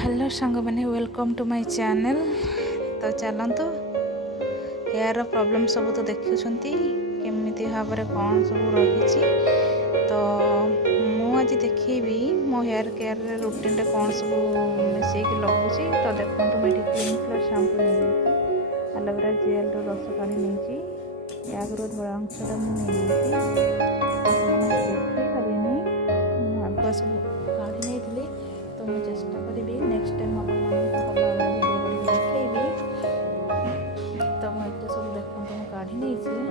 Hello सांग मैंने welcome to my channel. तो चलतु हेयर प्रॉब्लम सब तो देखुं केमी भाव में कौन सब रही। तो मुझे देखी मो हेयर केयर रूटीन रे कौन सब मिसेक लगुच। तो देखो मुझे क्लीन फ्लोर शैम्पू नहीं एलोवेरा जेल रस काढ़ी नहीं या धड़ा अंशटा मुझे आगुआ सब काढ़ी नहीं। तो मुझे चेष्टा करी नेक्स्ट टाइम भल भिडियो देखी। तो मुझे सब देखो मुझे काढ़ी नहीं चाहिए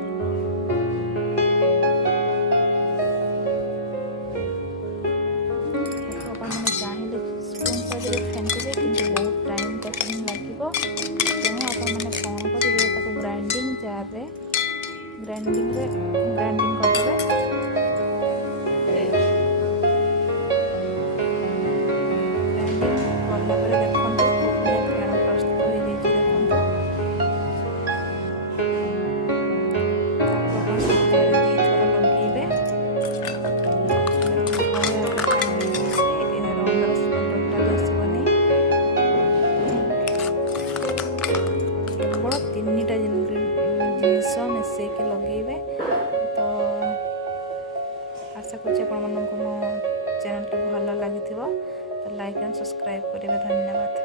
स्पून सहित फेंटिले कि बहुत टाइम तक लगे। तेणु आपने कौन करेंगे ग्राइंडिंग जार रे ग्राइंडिंग करदे। तीनटा जिनस मिसेक लगे। तो आशा कर मो चैनल भल लगी तो लाइक एंड सब्सक्राइब करेंगे। धन्यवाद।